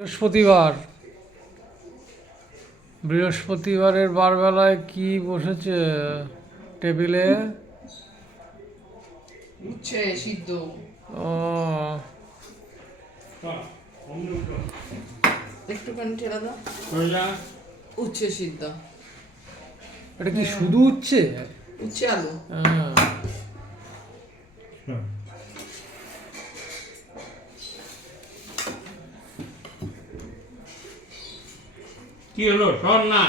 বৃহস্পতিবার। বৃহস্পতিবারের বারবেলায় কি বসেছে টেবিলে? উচ্ছে সিদ্ধ। ও। একটুখানি ঠেলা দাও। উচ্ছে সিদ্ধ। এটা কি শুধু উচ্ছে? উচ্ছে আলু। হ্যাঁ। কি হলো? শোন না।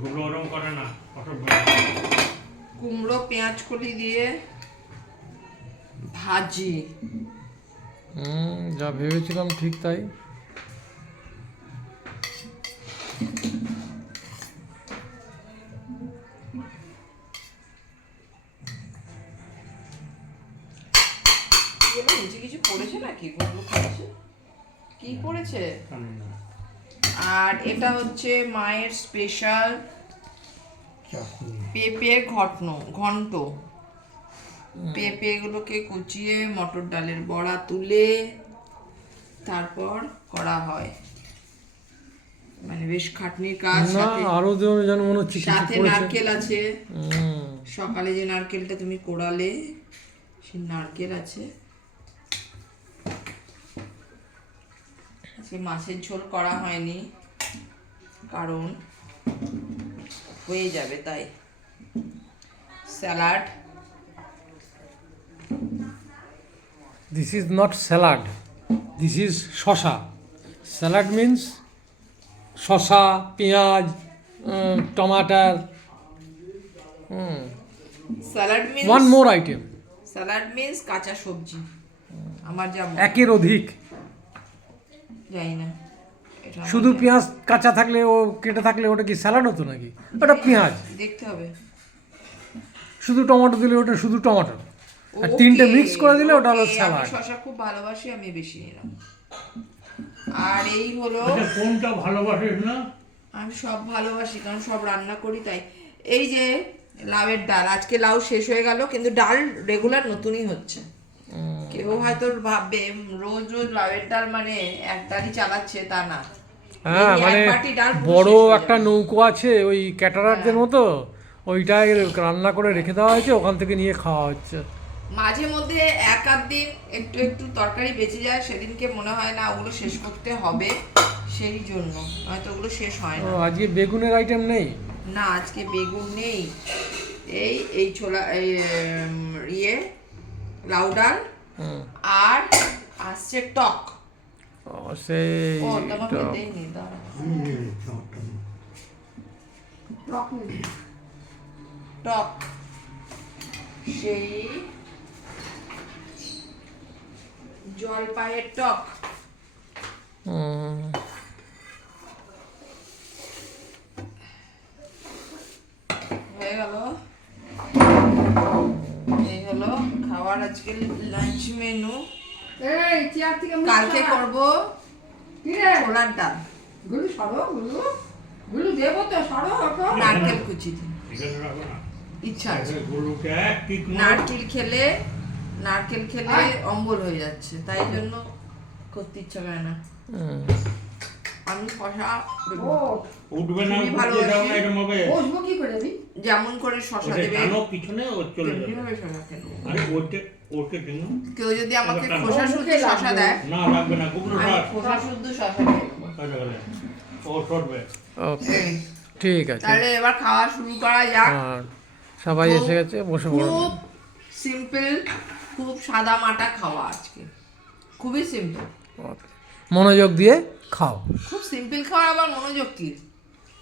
গুলো ওরম করে না কুমড়ো পেঁয়াজ কলি দিয়ে ভাজি। হুম যা ভেবেছিলাম ঠিক তাই। কিছু পড়েছে নাকি? গুলো খাচ্ছে? কি পড়েছে আর এটা হচ্ছে মায়ের স্পেশাল পেঁপে ঘটন ঘন্ট। পেঁপে গুলোকে কুচিয়ে মটর ডালের বড়া তুলে তারপর করা হয়। মানে বেশ খাটনির কাজ আরও যেন মনে হচ্ছে সাথে নারকেল আছে। সকালে যে নারকেলটা তুমি কোড়ালে সেই নারকেল আছে। আজকে মাছের ঝোল করা হয়নি কারণ হয়ে যাবে তাই। Salad. This is not salad this is shasha. Salad means shasha peyaj টমাটার salad one more item salad means কাঁচা সবজি আমার যা একের অধিক। জানি না। শুধু পেঁয়াজ কাঁচা থাকলে ও কেটে থাকলে ওটা কি স্যালাড হতো নাকি? ওটা পেঁয়াজ। দেখতে হবে। শুধু টমেটো দিলে ওটা শুধু টমেটো। আর তিনটে মিক্স করে দিলে ওটা হলো স্যালাড আমি শশা খুব ভালোবাসি আমি বেশি নিলাম। আর এই হলো কোনটা ভালোবাসিস না? আমি সব ভালোবাসি কারণ সব রান্না করি তাই। এই যে লাউয়ের ডাল আজকে লাউ শেষ হয়ে গেল কিন্তু ডাল রেগুলার নতুনই হচ্ছে। কেউ হয়তো ভাববে রোজ রোজ লাউয়ের ডাল মানে এক ডালই চালাচ্ছে তা না। হ্যাঁ মানে বড় একটা নৌকো আছে ওই ক্যাটারারদের মতো ওইটাই রান্না করে রেখে দেওয়া হয়েছে ওখান থেকে নিয়ে খাওয়া হচ্ছে। মাঝে মধ্যে এক আধ দিন একটু একটু তরকারি বেঁচে যায় সেদিনকে মনে হয় না ওগুলো শেষ করতে হবে সেই জন্য। হয়তো ওগুলো শেষ হয় না। আজকে বেগুনের আইটেম নেই? না আজকে বেগুন নেই। এই এই ছোলা ইয়ে লাউ ডাল। আর আসছে টক। সেই টক। টক সেই জলপাইয়ের টক। হয়ে গেল। হলো খাবার আজকে লাঞ্চ মেনু এই চেয়ার থেকে কালকে করব কি রে? ছোলার ডাল। গুলু সরো গুলু। গুলু দেবো তো সরো নারকেল কুচি ইচ্ছা আছে। গুলোকে এক কিক নারকেল খেলে নারকেল খেলে অম্বল হয়ে যাচ্ছে। তাই জন্য করতে ইচ্ছা করে না। হুম। আমি শশা দেবো। উঠবে না হবে বসবো কি করে নি যেমন করে শশা দেবে পিছনে ও চলে যাবে। শশা খেলো আরে ওকে কেউ যদি আমাকে খোসা শুদ্ধ শশা দেয়। না লাগবে না খোসা শুদ্ধ শশা ও সরবে ওকে ঠিক আছে। তাহলে এবার খাওয়া শুরু করা যাক। সবাই এসে গেছে বসে পড়ো। খুব সিম্পল খুব সাদা মাটা খাওয়া আজকে। খুবই সিম্পল ওকে। মনোযোগ দিয়ে খাও। খুব সিম্পল খাওয়া আবার মনোযোগ কি?